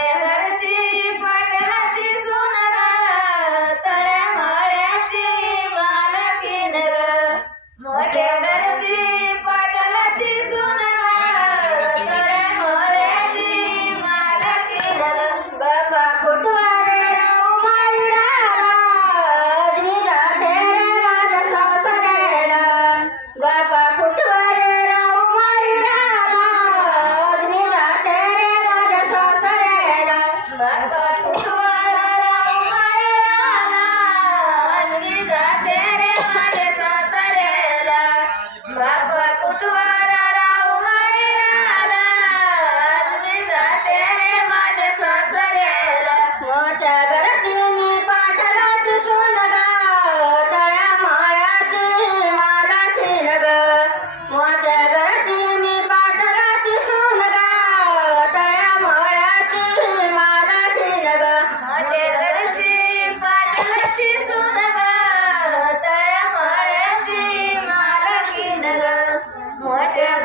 मोठ्या घरची पाटलाची सून ग तळ्या मळ्याची मालकीण ग मोठ्या घरची पाटलाची सून ग तळ्या मळ्याची मालकीण ग बाबा कुटवारे राऊबाई राला दिला ठेरे माझ्या सासऱ्याला बाबा कुटवारे राऊबाई राला दिला ठेरे माझ्या सासऱ्याला बाबा कुटवारा राऊबाई राला दिला ठेरे माझ्या सासऱ्याला बाबा कुटवारा राऊबाई राला दिला ठेरे माझ्या सासऱ्याला मोठ्या घरातील पाटलाची सून ग तळ्या माळ्याची मालकीण ग मोठ्या घरातील पाटलाची सून ग तळ्या माळ्याची मालकीण ग मोठ्या घरची पाटलाची सून ग तळ्या माळ्याची मालकीण ग मोठ्या